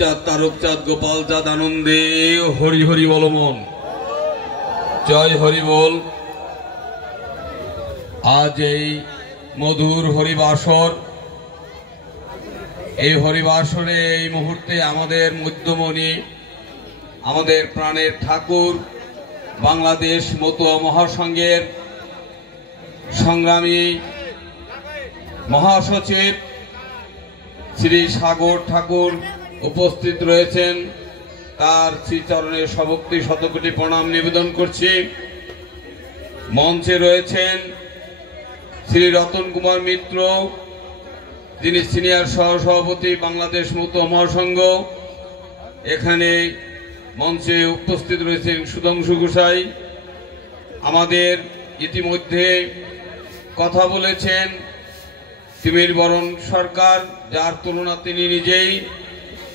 হরিচাঁদ, তারকচাঁদ, গোপালচাঁদ আনন্দে হরি হরি বল মন, জয় হরি বল। আজ এই মধুর হরিবাসর, এই হরিবাসরে এই মুহূর্তে আমাদের মধ্যমণি, আমাদের প্রাণের ঠাকুর, বাংলাদেশ মতুয়া মহাসংঘের সংগ্রামী মহাসচিব শ্রী সাগর ঠাকুর উপস্থিত রয়েছেন। তার শ্রীচরণের সভক্তি শতকোটি প্রণাম নিবেদন করছি। মঞ্চে রয়েছেন শ্রী রতন কুমার মিত্র, যিনি সিনিয়র সহসভাপতি বাংলাদেশ মতুয়া মহাসংঘ। এখানে মঞ্চে উপস্থিত রয়েছেন সুধাংশু গোসাই। আমাদের ইতিমধ্যে কথা বলেছেন তিমির বরণ সরকার, যার তুলনা তিনি নিজেই।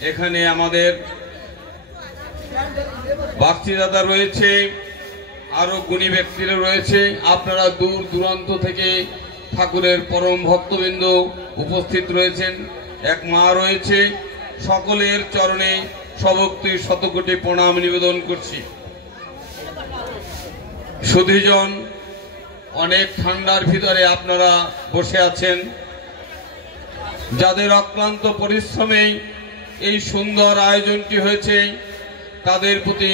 এখানে আমাদের বাগচি দাদা রয়েছে, আরো গুণী ব্যক্তিরা রয়েছে। আপনারা দূর দূরান্ত থেকে ঠাকুরের পরম ভক্তবৃন্দ উপস্থিত রয়েছেন, এক মা রয়েছে। সকলের চরণে সভক্তি শতকোটি প্রণাম নিবেদন করছি। সুধীজন, অনেক ঠান্ডার ভিতরে আপনারা বসে আছেন। যাদের অক্লান্ত পরিশ্রমে এই সুন্দর আয়োজনটি হয়েছে, তাদের প্রতি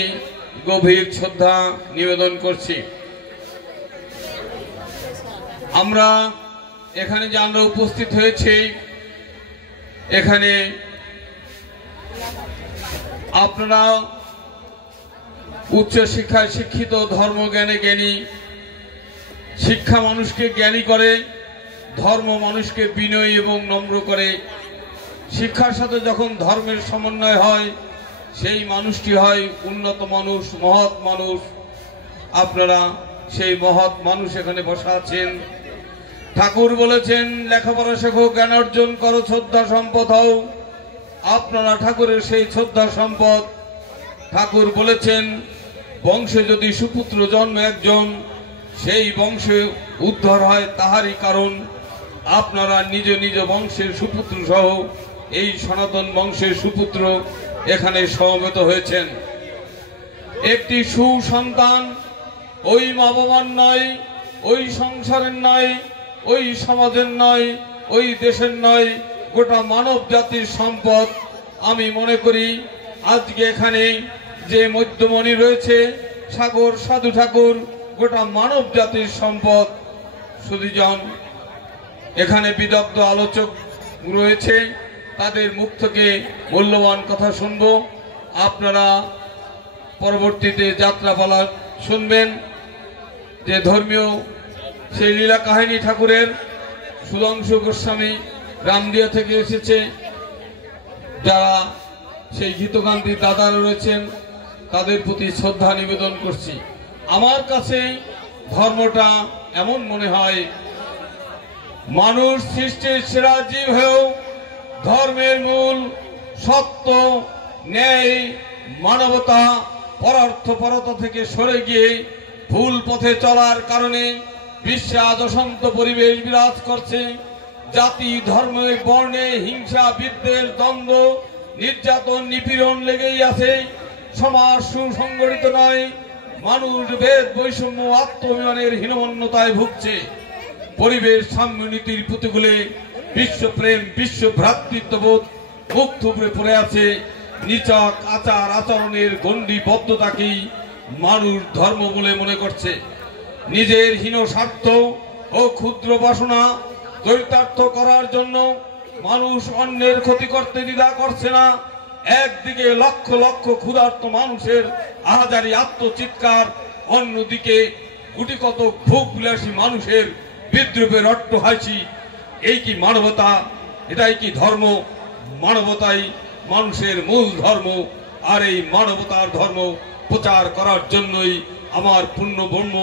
গভীর শ্রদ্ধা নিবেদন করছি। আমরা এখানে যে আমরা উপস্থিত হয়েছি, এখানে আপনারা উচ্চ শিক্ষায় শিক্ষিত, ধর্মজ্ঞানে জ্ঞানী। শিক্ষা মানুষকে জ্ঞানী করে, ধর্ম মানুষকে বিনয়ী এবং নম্র করে। শিক্ষার সাথে যখন ধর্মের সমন্বয় হয়, সেই মানুষটি হয় উন্নত মানুষ, মহৎ মানুষ। আপনারা সেই মহৎ মানুষ এখানে বসা আছেন। ঠাকুর বলেছেন, লেখাপড়া শেখো, জ্ঞান অর্জন করো, শ্রদ্ধা সম্পদ হও। আপনারা ঠাকুরের সেই শ্রদ্ধা সম্পদ। ঠাকুর বলেছেন, বংশে যদি সুপুত্র জন্ম একজন, সেই বংশে উদ্ধার হয় তাহারই কারণ। আপনারা নিজ নিজ বংশের সুপুত্র সহ এই সনাতন বংশের সুপুত্র এখানে সমবেত হয়েছেন। একটি সুসন্তান ওই মা বাবার নয়, ওই সংসারের নয়, ওই সমাজের নয়, ওই দেশের নয়, গোটা মানব জাতির সম্পদ। আমি মনে করি আজকে এখানে যে মধ্যমণি রয়েছে, সাগর সাধু ঠাকুর, গোটা মানব জাতির সম্পদ। সুধীজন, এখানে বিদগ্ধ আলোচক রয়েছে, তাদের মুখ থেকে মূল্যবান কথা শুনব। আপনারা পরবর্তীতে যাত্রাপালা শুনবেন, যে ধর্মীয় সেই লীলা কাহিনী ঠাকুরের। সুধাংশু গোস্বামী রামদিয়া থেকে এসেছে, যারা সেই গীতকান্তি দাদারা রয়েছেন, তাদের প্রতি শ্রদ্ধা নিবেদন করছি। আমার কাছে ধর্মটা এমন মনে হয়, মানুষ সৃষ্টির সেরা জীব হয়েও ধর্মের মূল সত্য, ন্যায়, মানবতা, পরার্থপরতা থেকে সরে গিয়ে ভুল পথে চলার কারণে বিশ্বে আজ অশান্ত পরিবেশ বিরাজ করছে। জাতি, ধর্ম, বর্ণে হিংসা, বিদ্বেষ, দ্বন্দ্ব, নির্যাতন, নিপীড়ন লেগেই আছে। সমাজ সুসংগঠিত নয়, মানুষ ভেদ, বৈষম্য, আত্মঅভিমানের হীনমন্যতায় ভুগছে। পরিবেশ সাম্যনীতির প্রতিকূলে বিশ্বপ্রেম, বিশ্ব ভ্রাতৃত্ববোধ মুখ থুবড়ে পড়ে আছে। নিচক আচার আচরণের গণ্ডিবদ্ধতাকেই মানুষ ধর্ম বলে মনে করছে। নিজের হীন স্বার্থ ও ক্ষুদ্র বাসনা চরিতার্থ করার জন্য মানুষ অন্যের ক্ষতি করতে দ্বিধা করছে না। একদিকে লক্ষ লক্ষ ক্ষুধার্ত মানুষের আহাজারি আত্মচিৎকার, অন্যদিকে কোটি কত ভোগ বিলাসী মানুষের বিদ্রুপের অট্টহাসি। এই কি মানবতা? এটাই কি ধর্ম? মানবতাই মানুষের মূল ধর্ম। আর এই মানবতার ধর্ম প্রচার করার জন্যই আমার পূর্ণ ব্রহ্ম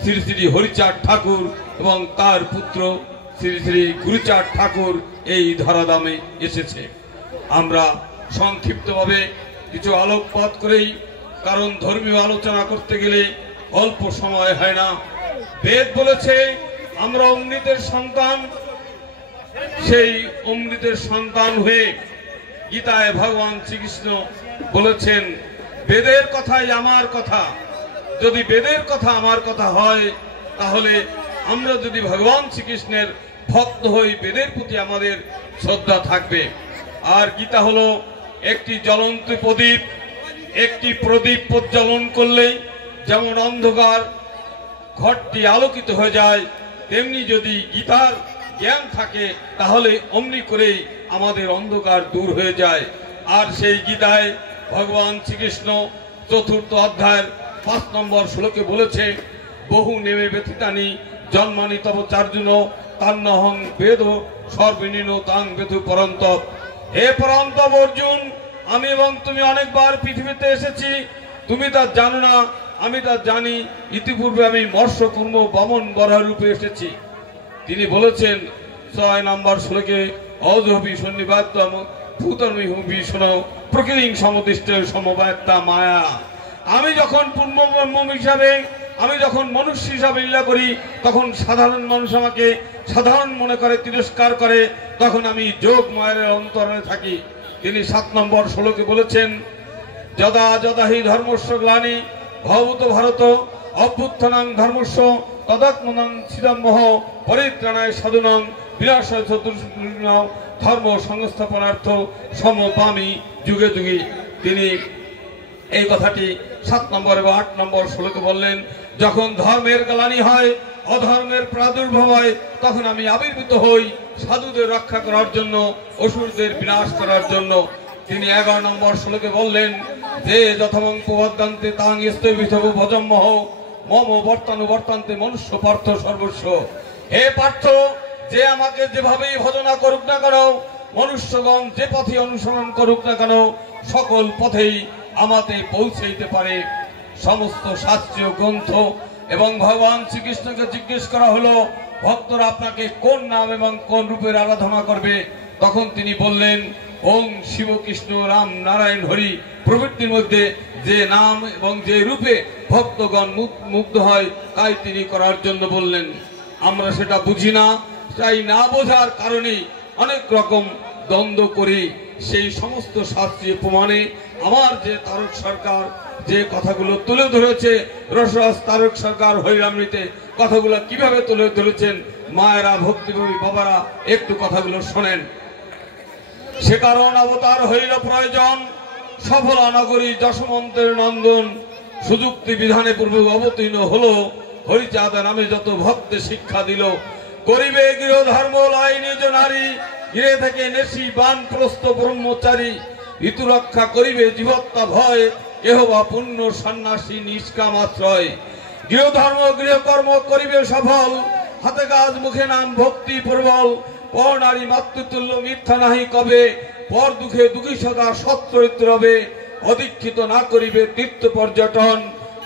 শ্রী শ্রী হরিচাঁদ ঠাকুর এবং তার পুত্র শ্রী শ্রী গুরুচাঁদ ঠাকুর এই ধরাধামে এসেছে। আমরা সংক্ষিপ্তভাবে কিছু আলোকপাত করেই, কারণ ধর্মীয় আলোচনা করতে গেলে অল্প সময় হয় না। বেদ বলেছে আমরা অমৃতের সন্তান। সেই অমৃতের সন্তান হয়ে গীতায় ভগবান শ্রীকৃষ্ণ বলেছেন, বেদের কথাই আমার কথা। যদি বেদের কথা আমার কথা হয়, তাহলে আমরা যদি ভগবান শ্রীকৃষ্ণের ভক্ত হই, বেদের প্রতি আমাদের শ্রদ্ধা থাকবে। আর গীতা হলো একটি জ্বলন্ত প্রদীপ। একটি প্রদীপ প্রজ্বলন করলে যেমন অন্ধকার ঘরটি আলোকিত হয়ে যায়, তেমনি যদি গীতার জ্ঞান থাকে তাহলে অমনি করেই আমাদের অন্ধকার দূর হয়ে যায়। আর সেই গীতায় ভগবান শ্রীকৃষ্ণ 4th অধ্যায়ের 5 নম্বর শ্লোকে বলেছে, বহু নেমে ব্যথিতানি জন্মানি তব চার্জুন তান্নহং বেদ সর্বনীন তাং বেদু পরন্তপ। হে পরন্তপ অর্জুন, আমি এবং তুমি অনেকবার পৃথিবীতে এসেছি, তুমি তা জানো না, আমি তা জানি। ইতিপূর্বে আমি মৎস্য কুর্ম বামন বরাহ রূপে এসেছি। তিনি বলেছেন 6 নম্বর শ্লোকে, অজহবি সন্নিবাদ্যম ভূতমি ভীষণ প্রকৃতিং সমদিষ্ট সমবায়তা মায়া। আমি যখন পূর্ণ হিসাবে, আমি যখন মনুষ্য হিসাবে লীলা করি, তখন সাধারণ মানুষ আমাকে সাধারণ মনে করে, তিরস্কার করে, তখন আমি যোগ মায়ের অন্তরে থাকি। তিনি 7 নম্বর শ্লোকে বলেছেন, যদা যদা হি ধর্মস্য গ্লানি ভবত ভারত অভ্যুত্থানং ধর্মস্য তদাত্মনং ছিদম্মহ পরিত্রাণায় সাধুনং বিনাশায় চতুর্থ ধর্ম সংস্থাপনার্থ সমপামি যুগে যুগে। তিনি এই কথাটি 7 নম্বর এবং 8 নম্বর শ্লোকে বললেন, যখন ধর্মের গ্লানি হয়, অধর্মের প্রাদুর্ভাব হয়, তখন আমি আবির্ভূত হই সাধুদের রক্ষা করার জন্য, অসুরদের বিনাশ করার জন্য। তিনি 11 নম্বর শ্লোকে বললেন, যে যথমং প্রবদ্ধান্তে তাং স্তৈবিধব ভজম্মহ মম বর্তানুবর্তান্তে মনুষ্য পার্থ সর্বস্ব। হে পার্থ, যে আমাকে যেভাবেই ভজনা করুক না কেন, মনুষ্যগণ যে পথে অনুসরণ করুক না কেন, সকল পথেই আমাতে পৌঁছাইতে পারে। সমস্ত শাস্ত্রীয় গ্রন্থ এবং ভগবান শ্রীকৃষ্ণকে জিজ্ঞেস করা হলো, ভক্তরা আপনাকে কোন নাম এবং কোন রূপের আরাধনা করবে? তখন তিনি বললেন, ওং শিব কৃষ্ণ রাম নারায়ণ হরি প্রভৃতির মধ্যে যে নাম এবং যে রূপে ভক্তগণ মুগ্ধ হয়, তাই তিনি করার জন্য বললেন। আমরা সেটা বুঝি না, তাই না বোঝার কারণে অনেক রকম দ্বন্দ্ব করি। সেই সমস্ত শাস্ত্রীয় প্রমাণে আমার যে তারক সরকার যে কথাগুলো তুলে ধরেছে, রসরাজ তারক সরকার হরিরামৃতে কথাগুলো কিভাবে তুলে ধরেছেন, মায়েরা ভক্তিভাবী বাবারা একটু কথাগুলো শোনেন। সে কারণ অবতার হইল প্রয়োজন, সফলা নগরী যশমন্তের নন্দন, সুযুক্তি বিধানে পূর্বক অবতীর্ণ হলো, হরিচাঁদ নামে যত ভক্তে শিক্ষা দিল। করিবে গৃহ ধর্ম লাই নিজ নারী, গৃহে থেকে নেশি বান প্রস্থ ব্রহ্মচারী, ঋতু রক্ষা করিবে জীবত্তা ভয়, কেহ বা পুণ্য সন্ন্যাসী নিষ্কাম আশ্রয়। গৃহধর্ম গৃহকর্ম করিবে সফল, হাতে কাজ মুখে নাম ভক্তি প্রবল, পর নারী মাতৃতুল্য মিথ্যা নাহি কবে, পর দুঃখে দুঃখী সদা সৎচরিত্র রবে, অদীক্ষিত না করিবে তীর্থ পর্যটন,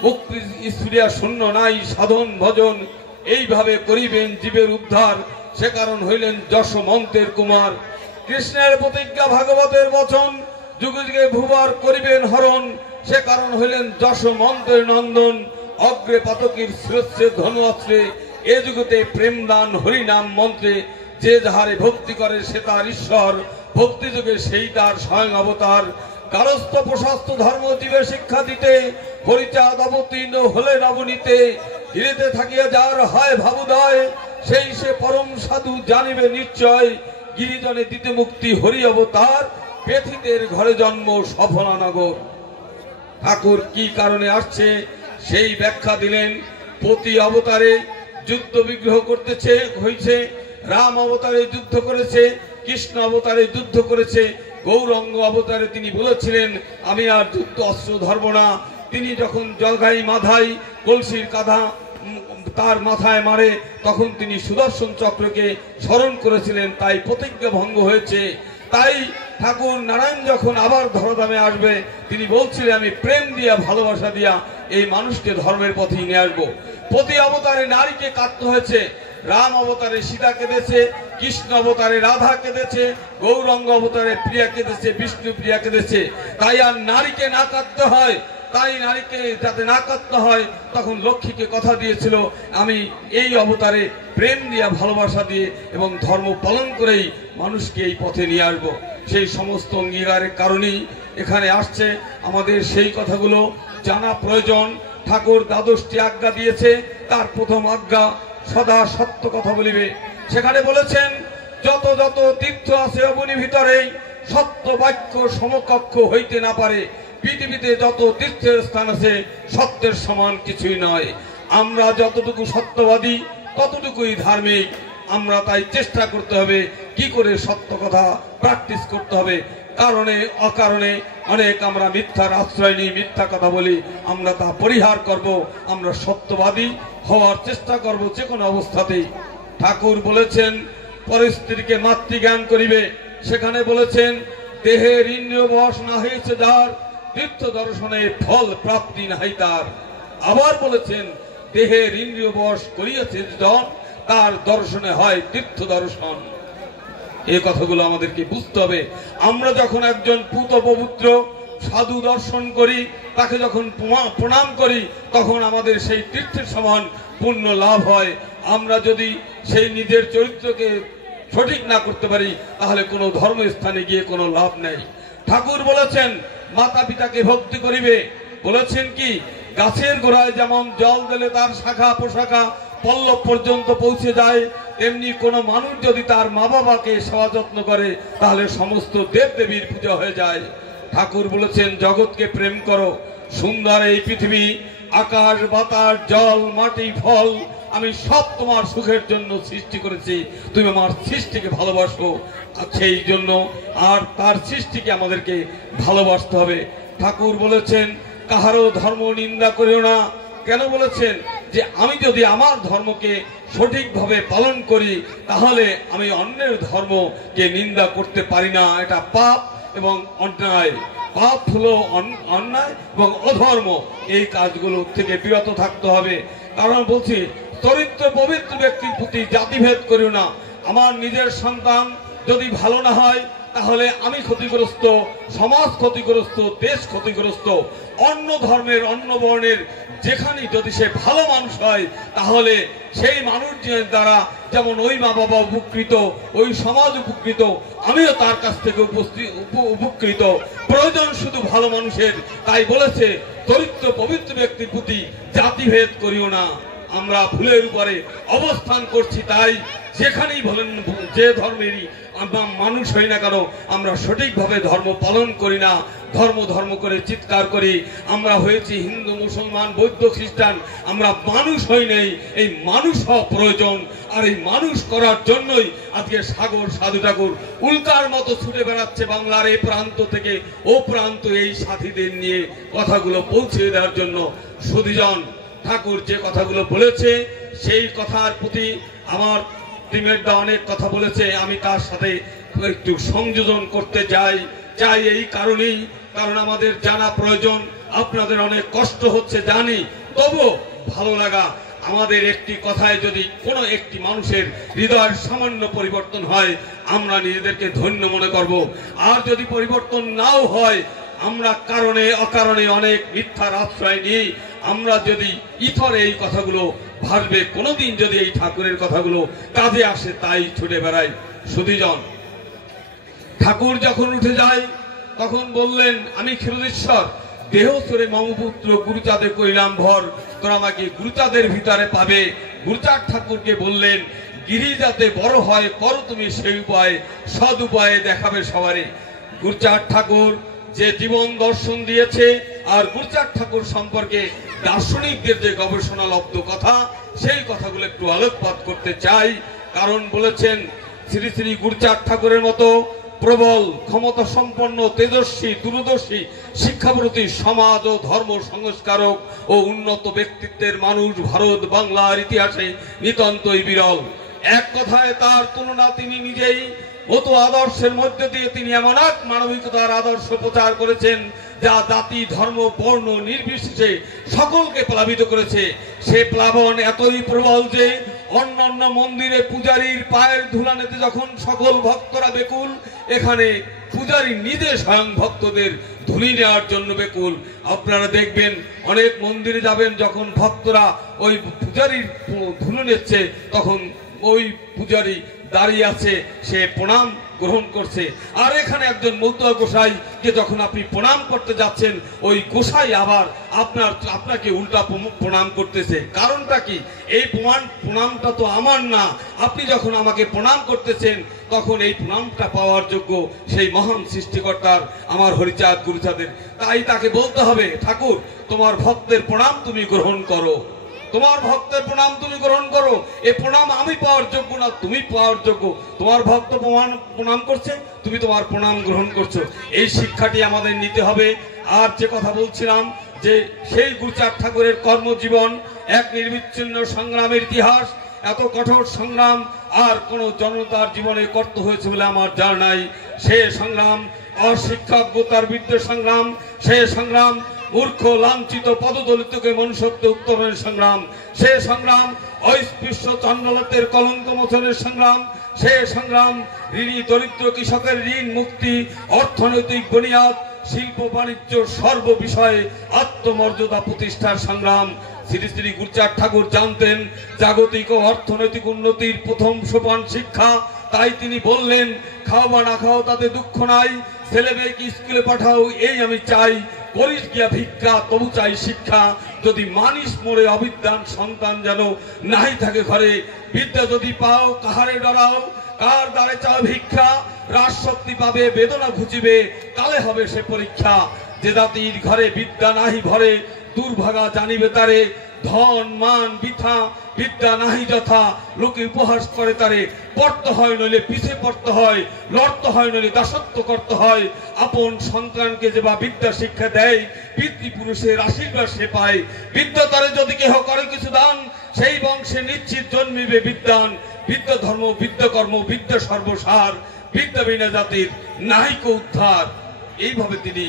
মুক্তি স্ফুরিয়া শূন্য নাই সাধন ভজন, এইভাবে করিবেন জীবের উদ্ধার, সে কারণ হইলেন যশমন্তের কুমার। কৃষ্ণের প্রতিজ্ঞা ভাগবতের বচন, যুগে যুগে ভুবর করিবেন হরণ, সে কারণ হইলেন যশমন্তের নন্দন, অগ্রে পাতকীর শিরস্যে ধনু অস্ত্রে, এ যুগতে প্রেম দান হরিনাম মন্ত্রে, যে যাহারে ভক্তি করে সে তার ঈশ্বর, ভক্তি যুগে সেই তার স্বয়ং অবতার। কারস্থ প্রশস্ত ধর্ম জীবে শিক্ষা দিতে, হরিচাঁদ অবতীর্ণ হলে নবনীতে, গৃহেতে থাকিয়া যার হয় ভাবুদয়, সেই সে পরম সাধু জানিবে নিশ্চয়, গিরিজনে দিতে মুক্তি হরি অবতার, পেথিতের ঘরে জন্ম সফলা নগর। ঠাকুর কি কারণে আসছে সেই ব্যাখ্যা দিলেন। প্রতি অবতারে যুদ্ধ বিগ্রহ করতেছে হয়েছে, রাম অবতারে যুদ্ধ করেছে, কৃষ্ণ অবতারে যুদ্ধ করেছে, গৌরাঙ্গ অবতারে তিনি বলেছিলেন আমি আর যুদ্ধ অস্ত্র ধরব না। তিনি যখন জলগাই মাথায় কলসির কাঁধা তার মাথায় মারে, তখন তিনি সুদর্শন চক্রকে স্মরণ করেছিলেন, তাই প্রতিজ্ঞা ভঙ্গ হয়েছে। তাই ঠাকুর নারায়ণ যখন আবার ধরাধামে আসবে, তিনি বলছিলেন আমি প্রেম দিয়া ভালোবাসা দিয়া এই মানুষকে ধর্মের পথে নিয়ে আসবো। প্রতি অবতারে নারীকে কাঁদতে হয়েছে, রাম অবতারে সীতা কেঁদেছে, কৃষ্ণ অবতারে রাধা কেঁদেছে, গৌরাঙ্গ অবতারে প্রিয়া কেঁদেছে, বিষ্ণু প্রিয়া কেঁদেছে। তাই আর নারীকে না কাঁদতে হয়, তাই নারীকে যাতে না কাঁদতে হয়, তখন লক্ষ্মীকে কথা দিয়েছিল আমি এই অবতারে প্রেম দিয়া ভালোবাসা দিয়ে এবং ধর্ম পালন করেই মানুষকে এই পথে নিয়ে আসবো। সেই সমস্ত অঙ্গীকারের কারণেই এখানে আসছে। আমাদের সেই কথাগুলো জানা প্রয়োজন। ঠাকুর দ্বাদশটি আজ্ঞা দিয়েছে, তার প্রথম আজ্ঞা সদা সত্য কথা বলিবে। সেখানে বলেছেন যত যত তীর্থ আছে অবনি ভিতরে সত্য বাক্য সমকক্ষ হইতে না পারে। পৃথিবীতে যত তীর্থের স্থান আছে সত্যের সমান কিছুই নয়। আমরা যতটুকু সত্যবাদী ততটুকুই ধার্মিক। আমরা তাই চেষ্টা করতে হবে কি করে সত্য কথা প্র্যাকটিস করতে হবে। কারণে অকারণে অনেক আমরা মিথ্যার আশ্রয় নিই, মিথ্যা কথা বলি, আমরা তা পরিহার করব। আমরা সত্যবাদী হওয়ার চেষ্টা করব যে কোনো অবস্থাতেই। ঠাকুর বলেছেন পরিস্থিতিকে মাতৃজ্ঞান করিবে। সেখানে বলেছেন দেহের ইন্দ্রিয় বশ না হয়েছে যার, তীর্থ দর্শনে ফল প্রাপ্তি নাই তার। আবার বলেছেন দেহের ইন্দ্রিয় বশ করিয়াছে জন, তার দর্শনে হয় তীর্থ দর্শন। এই কথাগুলো আমাদেরকে বুঝতে হবে। আমরা যখন একজন পুত পবিত্র সাধু দর্শন করি, তাকে যখন প্রণাম করি, তখন আমাদের সেই তীর্থের সমান পুণ্য লাভ হয়। আমরা যদি সেই নিজের চরিত্রকে সঠিক না করতে পারি, তাহলে কোনো ধর্মস্থানে গিয়ে কোনো লাভ নেই। ঠাকুর বলেছেন মাতা পিতাকে ভক্তি করিবে। বলেছেন কি গাছের গোড়ায় যেমন জল দিলে তার শাখা প্রশাখা পল্লব পর্যন্ত পৌঁছে যায়, তেমনি কোনো মানুষ যদি তার মা বাবাকে সেবা যত্ন করে তাহলে সমস্ত দেব দেবীর পূজা হয়ে যায়। ঠাকুর বলেছেন জগৎকে প্রেম করো। সুন্দর এই পৃথিবী, আকাশ বাতাস জল মাটি ফল আমি সব তোমার সুখের জন্য সৃষ্টি করেছি। তুমি আমার সৃষ্টিকে ভালোবাসো, সেই জন্য আর তার সৃষ্টিকে আমাদেরকে ভালোবাসতে হবে। ঠাকুর বলেছেন কাহারও ধর্ম নিন্দা করিও না। কেন বলেছেন? যে আমি যদি আমার ধর্মকে সঠিকভাবে পালন করি তাহলে আমি অন্যের ধর্মকে নিন্দা করতে পারি না। এটা পাপ এবং অন্যায়। পাপ হলো অন্যায় এবং অধর্ম। এই কাজগুলো থেকে বিরত থাকতে হবে। কারণ বলছি চরিত্র পবিত্র ব্যক্তির প্রতি জাতিভেদ করিও না। আমার নিজের সন্তান যদি ভালো না হয় তাহলে আমি ক্ষতিগ্রস্ত, সমাজ ক্ষতিগ্রস্ত, দেশ ক্ষতিগ্রস্ত। অন্য ধর্মের অন্য বর্ণের যেখানেই যদি সে ভালো মানুষ হয় তাহলে সেই মানুষের দ্বারা যেমন ওই মা বাবা উপকৃত, ওই সমাজ উপকৃত, আমিও তার কাছ থেকে উপকৃত। প্রয়োজন শুধু ভালো মানুষের। তাই বলেছে চরিত্র পবিত্র ব্যক্তির প্রতি জাতিভেদ করিও না। আমরা ভুলের উপরে অবস্থান করছি, তাই যেখানেই বলেন যে ধর্মেরই মানুষ হই না কেন আমরা সঠিকভাবে ধর্ম পালন করি না। ধর্ম ধর্ম করে চিৎকার করি। আমরা হয়েছি হিন্দু মুসলমান বৌদ্ধ খ্রিস্টান, আমরা মানুষ হই নাই। এই মানুষ হওয়া প্রয়োজন। আর এই মানুষ করার জন্যই আজকে সাগর সাধু ঠাকুর উল্কার মতো ছুটে বেড়াচ্ছে বাংলার এই প্রান্ত থেকে ও প্রান্ত এই সাথীদের নিয়ে কথাগুলো পৌঁছে দেওয়ার জন্য। সুধীজন ঠাকুর যে কথাগুলো বলেছে সেই কথার প্রতি আমার টিমেরটা অনেক কথা বলেছে, আমি তার সাথে একটু সংযোজন করতে চাই এই কারণেই, কারণ আমাদের জানা প্রয়োজন। আপনাদের অনেক কষ্ট হচ্ছে জানি, তবু ভালো লাগা। আমাদের একটি কথায় যদি কোনো একটি মানুষের হৃদয়ের সামান্য পরিবর্তন হয় আমরা নিজেদেরকে ধন্য মনে করব। আর যদি পরিবর্তন নাও হয় আমরা কারণে অকারণে অনেক মিথ্যার আশ্রয় নিই। আমরা যদি ইথরে এই কথাগুলো ভাববে, কোনোদিন যদি এই ঠাকুরের কথাগুলো কাজে আসে তাই ছুটে বেড়াই। সুধীজন ঠাকুর যখন উঠে যায় তখন বললেন আমি ক্ষীরোদেশ্বর দেহ সরে মমপুত্র গুরুচাঁদে কইলাম ভর, তোরা আমাকে গুরুচাঁদের ভিতরে পাবে। গুরুচাঁদ ঠাকুরকে বললেন গিরি যাতে বড় হয় করো তুমি সেই উপায়, সদ উপায়ে দেখাবে সবারে। গুরুচাঁদ ঠাকুর যে জীবন দর্শন দিয়েছে আর গুরুচাঁদ ঠাকুর সম্পর্কে দার্শনিকদের যে গবেষণা লব্ধ কথা সেই কথাগুলো একটু আলোকপাত করতে চাই। কারণ বলেছেন শ্রী শ্রী গুরুচাঁদ ঠাকুরের মতো প্রবল ক্ষমতা সম্পন্ন তেজস্বী দূরদর্শী শিক্ষাব্রতী সমাজ ও ধর্ম সংস্কারক ও উন্নত ব্যক্তিত্বের মানুষ ভারত বাংলার ইতিহাসে নিতান্তই বিরল। এক কথায় তার তুলনা তিনি নিজেই মতো আদর্শের মধ্যে দিয়ে তিনি এমন এক মানবিকতার আদর্শ প্রচার করেছেন যা জাতি ধর্ম বর্ণ নির্বিশেষে সকলকে প্লাবিত করেছে। সে প্লাবন এতই প্রবল যে অন্যান্য মন্দিরে পূজারীর পায়ের ধুলানেতে যখন সকল ভক্তরা বেকুল, এখানে পূজারী নিজে স্বয়ং ভক্তদের ধুলি নেওয়ার জন্য বেকুল। আপনারা দেখবেন অনেক মন্দিরে যাবেন, যখন ভক্তরা ওই পূজারীর ধুলো নিচ্ছে তখন ওই পূজারী দাঁড়িয়ে আছে, সে প্রণাম গ্রহণ করছে। আর এখানে একজন মতুয়া গোসাই কে যখন আপনি প্রণাম করতে যাচ্ছেন, ওই গোসাই আবার আপনাকে উল্টা প্রণাম করতেছে। কারণটা কি? এই প্রণামটা তো আমার না। আপনি যখন আমাকে প্রণাম করতেছেন তখন এই প্রণামটা পাওয়ার যোগ্য সেই মহান সৃষ্টিকর্তার, আমার হরিচাঁদ গুরুচাঁদের। তাই তাকে বলতে হবে, ঠাকুর তোমার ভক্তের প্রণাম তুমি গ্রহণ করো, তোমার ভক্তের প্রণাম তুমি গ্রহণ করো। এই প্রণাম আমি পাওয়ার যোগ্য না, তুমি পাওয়ার যোগ্য। তোমার ভক্ত প্রণাম করছে, তুমি তোমার প্রণাম গ্রহণ করছো। এই শিক্ষাটি আমাদের নিতে হবে। আর যে কথা বলছিলাম যে সেই গুরুচাঁদ ঠাকুরের কর্মজীবন এক নির্বিচ্ছিন্ন সংগ্রামের ইতিহাস। এত কঠোর সংগ্রাম আর কোন জনতার জীবনে করতে হয়েছে বলে আমার জানা নাই। সে সংগ্রাম অশিক্ষাজ্ঞতার বিরুদ্ধে সংগ্রাম, সে সংগ্রাম মূর্খ লাঞ্ছিত পদদলিতকে মনুষ্যত্বে উত্তরণের সংগ্রাম, সে সংগ্রাম অস্পৃশ্য চণ্ডালতের কলঙ্ক মোচনের সংগ্রাম, সে সংগ্রাম ঋণী দরিদ্র কৃষকের ঋণ মুক্তি, অর্থনৈতিক বুনিয়াদ, শিল্প বাণিজ্য সর্ব বিষয়ে আত্মমর্যাদা প্রতিষ্ঠার সংগ্রাম। শ্রী শ্রী গুরুচাঁদ ঠাকুর জানতেন জাগতিক ও অর্থনৈতিক উন্নতির প্রথম সোপান শিক্ষা। তাই তিনি বললেন, খাও বা না খাও তাতে দুঃখ নাই, ছেলে মেয়েকে স্কুলে পাঠাও এই আমি চাই, করিস গিয়া ভিক্ষা তবু চাই শিক্ষা, যদি মানিস মোরে অবিদ্যান সন্তান যেন নাই থাকে ঘরে, বিদ্যা যদি পাও কাহারে ডরাও, কার দ্বারে চাও ভিক্ষা, রাজশক্তি পাবে বেদনা ঘুচিবে, কালে হবে সে পরীক্ষা, যে জাতির ঘরে বিদ্যা নাহি ভরে, দুর্ভাগা জানিবে তারে, ধন মান বৃথা বিদ্যা নাহি যথা, লোকে উপহাস করে তারে, পড়তে হয় নইলে পিছে পড়তে হয়, লড়তে হয় নইলে দাসত্ব করতে হয়, আপন সন্তানকে যে বা বিদ্যা শিক্ষা দেয়, পিতৃপুরুষের আশীর্বাদ সে পায়, বিদ্যা তারে যদি কেহ করে কিছু দান, সেই বংশে নিশ্চিত জন্মিবে বিদ্যান, বিদ্যা ধর্ম বিদ্যা কর্ম বিদ্যা সর্বসার, বিদ্যা বিনা জাতির নাহিক উদ্ধার। এইভাবে তিনি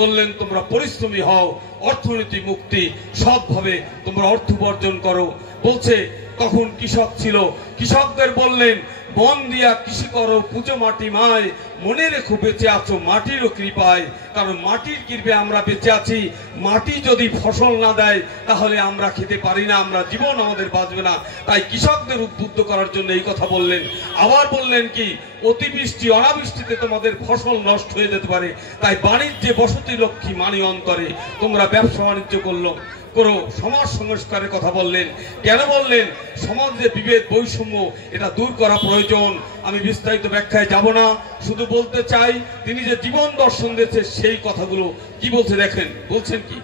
বললেন তোমরা পরিশ্রমী হও, অর্থনীতি মুক্তি, সৎভাবে তোমরা অর্থ উপার্জন করো। বলছে তখন কৃষক ছিল, কৃষকদের বললেন বন দিয়া কৃষি করো পুজো মাটি মায়, মনে রেখো বেঁচে আছো মাটিরও কৃপায়, কারণ মাটির কৃপায় আমরা বেঁচে আছি। মাটি যদি ফসল না দেয় তাহলে আমরা খেতে পারি না, আমরা জীবন আমাদের বাঁচবে না। তাই কৃষকদের উদ্বুদ্ধ করার জন্য এই কথা বললেন। আবার বললেন কি, অতিবৃষ্টি অনাবৃষ্টিতে তোমাদের ফসল নষ্ট হয়ে যেতে পারে, তাই বাণিজ্যে বসতি লক্ষ্মী মানি অন্তরে, তোমরা ব্যবসা বাণিজ্য করো। সমাজ সংস্কারের কথা বললেন। কেন বললেন? সমাজে বিভেদ বৈষম্য এটা দূর করা প্রয়োজন। আমি বিস্তারিত ব্যাখ্যায় যাব না, শুধু বলতে চাই তিনি যে জীবন দর্শন দিয়েছে সেই কথাগুলো কি বলছে দেখেন। বলছেন কি,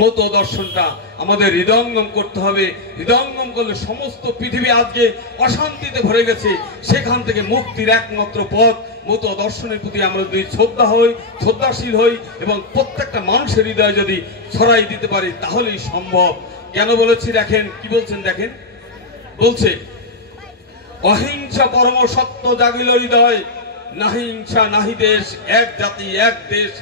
মত দর্শনটা আমাদের হৃদয়ঙ্গম করতে হবে। হৃদয়ঙ্গম করলে সমস্ত পৃথিবী আজকে অশান্তিতে ভরে গেছে, সেখান থেকে মুক্তির একমাত্র পথ মত দর্শনের প্রতি আমরা যদি শ্রদ্ধাশীল হই এবং প্রত্যেকটা মানুষের হৃদয়ে যদি ছড়াই দিতে পারি তাহলেই সম্ভব। কেন বলেছি দেখেন, কি বলছেন দেখেন। বলছে অহিংসা পরম সত্য জাগিল হৃদয়, নাহিংসা নাহি দেশ, এক জাতি এক দেশ,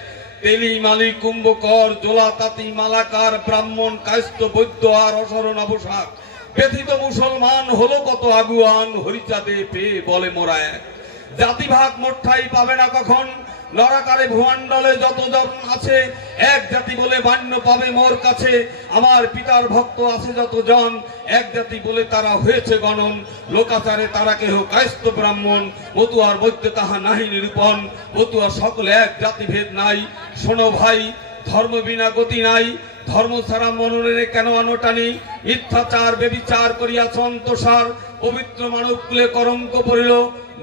তেলি মালি কুম্ভকর জোলা তাঁতি মালাকার ব্রাহ্মণ কায়স্থ বৈদ্য আর অসরণ অবসাদ, ব্যথিত মুসলমান হলো কত আগুয়ান, হরিচাঁদে পেয়ে বলে মোরা এক, জাতিভাগ মোট্ঠাই পাবে না কখন, লড়াকারে ভুয়ান্ডলে যতজন আছে, এক জাতি বলে মান্য পাবে মোর কাছে, আমার পিতার ভক্ত আছে যতজন, এক জাতি বলে তারা হয়েছে গণন, লোকাচারে তারা কেহ কায়স্থ ব্রাহ্মণ, মতুয়ার বৈদ্য তাহা নাহি নিরূপণ, মতুয়া সকলে এক জাতিভেদ নাই, শোনো ভাই ধর্ম বিনা গতি নাই, ধর্ম ছাড়া মননে কেন আনোটানি, মিথ্যাচার বেবিচার করিয়াছ অন্তসার, পবিত্র মানব কুলে কলঙ্ক পড়িল,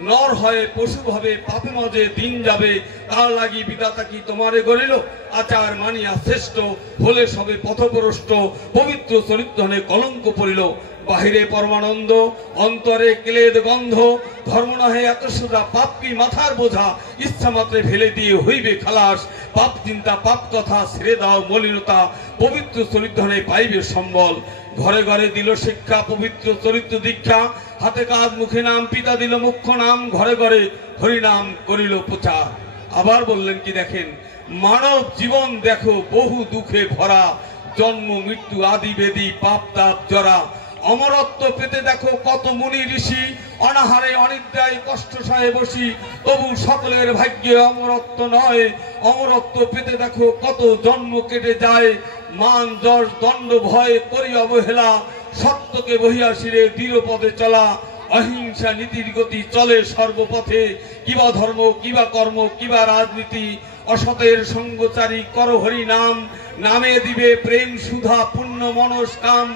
নর হয়ে পশু ভাবে পাপে মজে দিন যাবে, তার লাগি বিধাতা কি তোমারে গড়িল, আচার মানিয়া শ্রেষ্ঠ হলে সবে পথভ্রষ্ট, পবিত্র চরিত্রে কলঙ্ক পড়িল, বাহিরে পরমানন্দ অন্তরে ক্লেদ গন্ধ, ধর্ম নহে এত সোজা পাপ কি মাথার বোঝা, ইচ্ছা মাত্রে ফেলে দিয়ে হইবে খালাস, পাপ চিন্তা পাপ কথা ছেড়ে দাও মলিনতা, পবিত্র চরিত্রে পাইবে সম্বল, ঘরে ঘরে দিল শিক্ষা পবিত্র চরিত্র দীক্ষা, হাতে কাজ মুখে নাম পিতা দিল মুখ্য নাম, ঘরে ঘরে হরিনাম করিল প্রচার। আবার বললেন কি দেখেন, মানব জীবন দেখো বহু দুঃখে ভরা, জন্ম মৃত্যু আদি বেদি পাপ তাপ জরা, অমরত্ব পেতে দেখো কত মুনি ঋষি, অনাহারে অনিদ্রায় কষ্ট সহে বসি, তবু সকলের ভাগ্যে অমরত্ব নয়, অমরত্ব পেতে দেখো কত জন্ম কেটে যায়, মান যশ দণ্ড ভয় করি অবহেলা, সত্যকে বহিয়া শিরে দৃঢ় পদে চলা, অহিংসা নীতির গতি চলে সর্বপথে, কিবা ধর্ম কিবা কর্ম কিবা রাজনীতি, অসতের সঙ্গচারী কর হরি নাম, নামে দিবে প্রেম সুধা পুণ্য মনস কাম,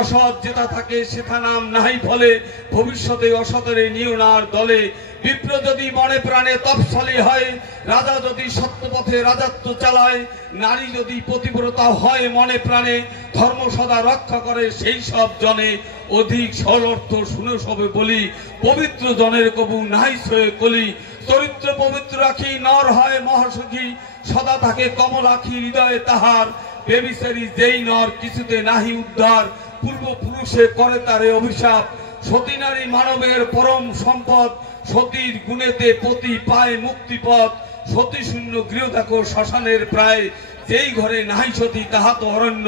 অসৎ যেটা থাকে সেটা নাম নাহি ফলে, ভবিষ্যতে অসতের নিয়নার দলে, বিপ্র যদি মনে প্রাণে তপশালী হয়, রাজা যদি সত্যপথে রাজত্ব চালায়, নারী যদি পতিব্রতা হয় মনে প্রাণে, ধর্ম সদা রক্ষা করে সেই সব জনে, অধিক সরল শুনে সবে বলি, পবিত্র জনের কবু নাই সয়ে কলি, চরিত্র পবিত্র রাখি নর হয় মহাসখী, সদা থাকে কমলাখি হৃদয়ে তাহার, বেবিচারী যেই নর কিছুতে নাহি উদ্ধার, পূর্বপুরুষে করে তারে অভিশাপ, সতী নারী মানবের পরম সম্পদ, সতীর গুণেতে পতি পায় মুক্তিপথ, সতী শূন্য গৃহ দেখো শ্মশানের প্রায়, যেই ঘরে নাহি সতী তাহা তো অরণ্য,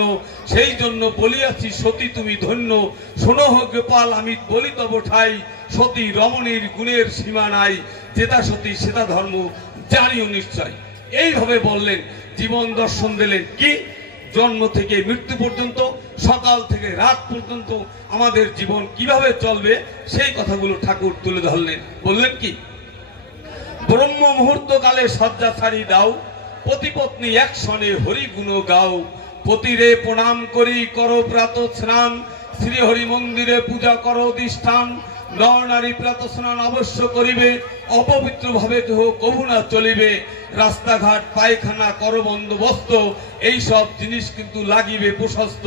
সেই জন্য বলিয়াছি সতী তুমি ধন্য, শোনো গোপাল আমি বলি তব ঠাই, সতী রমণীর গুণের সীমা নাই, যেটা সতী সেটা ধর্ম জানিও নিশ্চয়। এইভাবে বললেন, জীবন দর্শন দিলেন কি জন্ম থেকে মৃত্যু পর্যন্ত, সকাল থেকে রাত পর্যন্ত আমাদের জীবন কিভাবে চলবে সেই কথাগুলো ঠাকুর তুলে ধরলেন। বললেন কি, ব্রহ্ম মুহূর্ত কালে শয্যা ছাড়ি দাও, পতিপত্নী এক সনে হরি গুণ গাও, পতিরে প্রণাম করি করো প্রাত স্নান, শ্রী হরি মন্দিরে পূজা করো অধিষ্ঠান, নর নারী প্রাত স্নান অবশ্য করিবে, অপবিত্র ভাবে কেহ কবু না চলিবে, রাস্তাঘাট পায়খানা করো বন্দোবস্ত, এই সব জিনিস কিন্তু লাগিবে প্রশস্ত,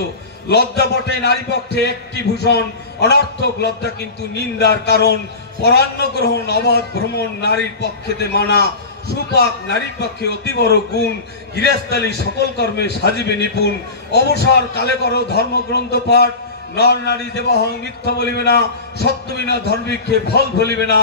লজ্জা বটে নারী পক্ষে একটি ভূষণ, অনর্থক লজ্জা কিন্তু নিন্দার কারণ, পরান্ন গ্রহণ অবাধ ভ্রমণ নারীর পক্ষেতে মানা, সুপাক নারীর পক্ষে অতি বড় গুণ, গৃহস্থালী সকল কর্মে সাজিবে নিপুণ, অবসর কালে করো ধর্মগ্রন্থ পাঠ, নর নারী দেবাহ মিথ্যা বলিবে না, সত্য বিনা ধর্মীকে ফল ফলিবে না,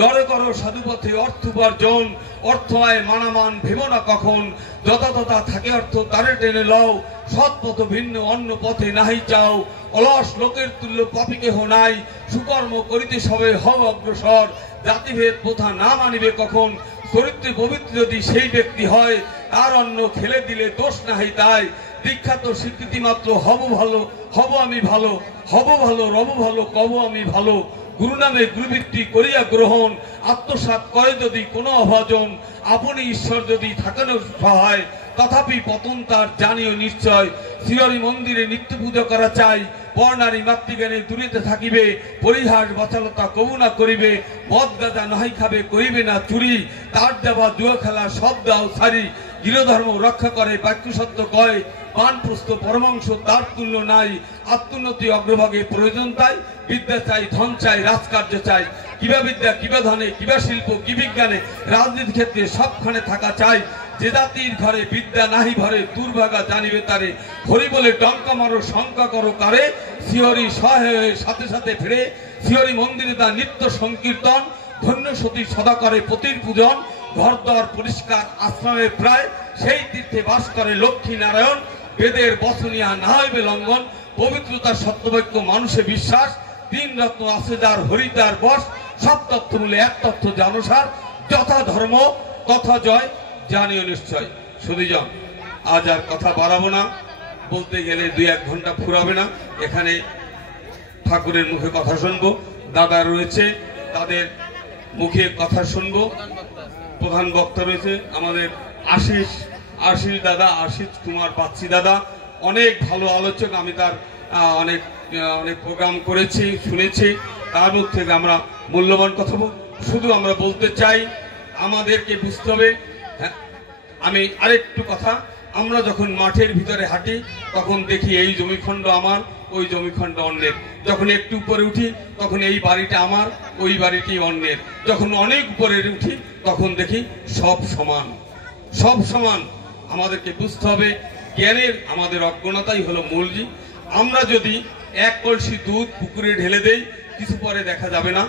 নরে করো সাধুপথে অর্থ উপার্জন, অর্থ আয় মানামান ভেব না কখন, যথাযথা থাকে অর্থ তারে টেনে লও, সৎ পথ ভিন্ন অন্য পথে নাহি চাও, অলস লোকের তুল্য পাপী কেহ নাই, সুকর্ম করিতে সবে হও অগ্রসর, জাতিভেদ প্রথা না মানিবে কখন, চরিত্রে পবিত্র যদি সেই ব্যক্তি হয়, তার অন্ন খেলে দিলে দোষ নাহি তাই, দীক্ষাত স্বীকৃতি মাত্র হব ভালো হব আমি ভালো, হব ভালো রব ভালো কব আমি ভালো, গুরু নামে গুরুবৃত্তি করিয়া গ্রহণ, আত্মসাৎ করে যদি কোনো অভাজন, আপনি ঈশ্বর যদি থাকেন সহায়, তথাপি পতন তার জানিও নিশ্চয়, শ্রীহরি মন্দিরে নিত্য পূজা করা চাই, পর নারী মাতৃজ্ঞানে দূরেতে থাকিবে, পরিহাস বাচালতা কবু না করিবে, মদ গাঁজা নহাই খাবে করিবে না চুরি, তার দেওয়া জুয়া খেলা সব দাও সারি, গৃহধর্ম রক্ষা করে বাক্য সত্য কয়, পান প্রস্ত পরমাংশ তার তুল্য নাই, আত্মোন্নতি অগ্রভাগে প্রয়োজন তাই, বিদ্যা চাই ধন চাই রাজকার্য চাই, কিবা বিদ্যা কিবা ধনে কিবা শিল্প কি বিজ্ঞানে রাজনীতি ক্ষেত্রে সবখানে থাকা চাই, যে জাতির ঘরে বিদ্যা নাহি ভরে দুর্ভাগা জানিবে তারে, হরি বলে ডঙ্কা মারো শঙ্কা করো কারে, শ্রীহরি সহায় হয়ে সাথে সাথে ফিরে, শ্রীহরি মন্দিরে তার নিত্য সংকীর্তন, ধন্য সতী সদা করে পতির পূজন, ঘর দ্বার পরিষ্কার আশ্রমে প্রায়, সেই তীর্থে বাস করে লক্ষ্মী নারায়ণ, বেদের বচনিয়া না হইবে লঙ্ঘন, পবিত্রতার সত্যবাক্য মানুষে বিশ্বাস, তিন রত্ন আছে যার হরিতার বশ, সব তথ্য মূলে এক তথ্য জানসার, যথা ধর্ম তথা জয় জানিও নিশ্চয়। সুধীজন, আজ আর কথা বাড়াবো না, বলতে গেলে 2-1 ঘন্টা ফুরাবে না, এখানে ঠাকুরের মুখে কথা শুনবো, দাদা রয়েছে তাদের মুখে কথা শুনবো, প্রধান বক্তা রয়েছে আমাদের আশিস দাদা, আশিস কুমার বাচ্চি দাদা, অনেক ভালো আলোচক, আমি তার অনেক প্রোগ্রাম করেছি শুনেছি, তার মধ্যে থেকে আমরা মূল্যবান কথা শুধু আমরা বলতে চাই, আমাদেরকে বুঝতে হবে। আমি আরেকটু কথা, আমরা যখন মাঠের ভিতরে হাঁটি তখন দেখি এই জমিখণ্ড আমার ওই জমিখণ্ড অন্যের, যখন একটু উপরে উঠি তখন এই বাড়িটা আমার ওই বাড়িটি অন্যের, যখন অনেক উপরে উঠি তখন দেখি সব সমান, সব সমান। আমাদেরকে বুঝতে হবে জ্ঞানের আমাদের অজ্ঞতাই হলো মূলজি। আমরা যদি এক কলসি দুধ পুকুরে ঢেলে দেই কিছু পরে দেখা যাবে না,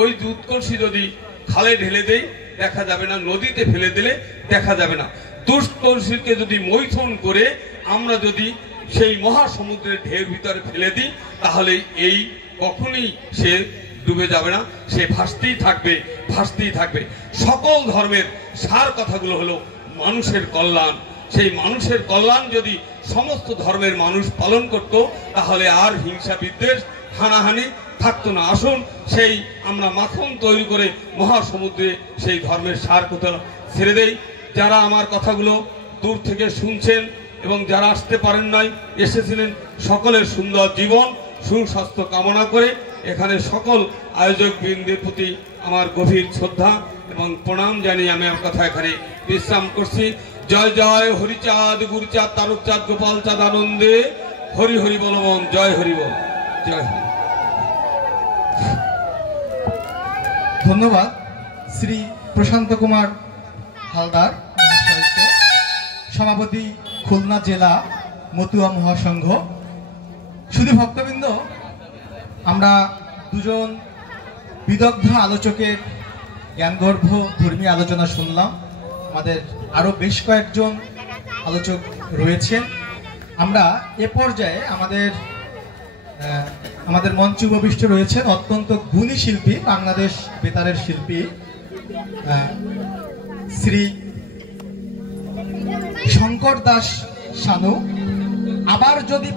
ওই দুধ কলসি যদি খালে ঢেলে দেই দেখা যাবে না, নদীতে ফেলে দিলে দেখা যাবে না। দুষ্ট কলসিকে যদি মৈথন করে আমরা যদি সেই মহাসমুদ্রের ঢের ভিতরে ফেলে দিই তাহলে এই কখনোই সে ডুবে যাবে না, সে ভাসতেই থাকবে, ভাসতেই থাকবে। সকল ধর্মের সার কথাগুলো হলো মানুষের কল্যাণ। সেই মানুষের কল্যাণ যদি সমস্ত ধর্মের মানুষ পালন করত তাহলে আর হিংসা বিদ্বেষ হানাহানি থাকতো না। আসুন সেই আমরা মাখন তৈরি করে মহাসমুদ্রে সেই ধর্মের সার কোথাও ছেড়ে দেই। যারা আমার কথাগুলো দূর থেকে শুনছেন এবং যারা আসতে পারেন নাই, এসেছিলেন, সকলের সুন্দর জীবন সুস্বাস্থ্য কামনা করে এখানে সকল আয়োজক বৃন্দের প্রতি আমার গভীর শ্রদ্ধা এবং প্রণাম জানিয়ে আমি আমার কথা এখানে বিশ্রাম করছি। জয় জয় হরিচাঁদ, গুরুচাঁদ, তারকচাঁদ, গোপাল চাঁদ, আনন্দে হরি হরি বলবন। জয় হরি বল, জয় হরি। ধন্যবাদ শ্রী প্রশান্ত কুমার হালদার মহাশয়কে, সভাপতি খুলনা জেলা মতুয়া মহাসংঘ। শুধু ভক্তবৃন্দ, আমরা দুজন বিদগ্ধ আলোচকের জ্ঞানগর্ভ ধর্মীয় আলোচনা শুনলাম। আমাদের আরো বেশ কয়েকজন আলোচক রয়েছেন। আমরা এ পর্যায়ে আমাদের মঞ্চে উপবিষ্ট রয়েছেন অত্যন্ত গুণী শিল্পী, বাংলাদেশ বেতারের শিল্পী শ্রী শঙ্কর দাস শানু। আবার যদি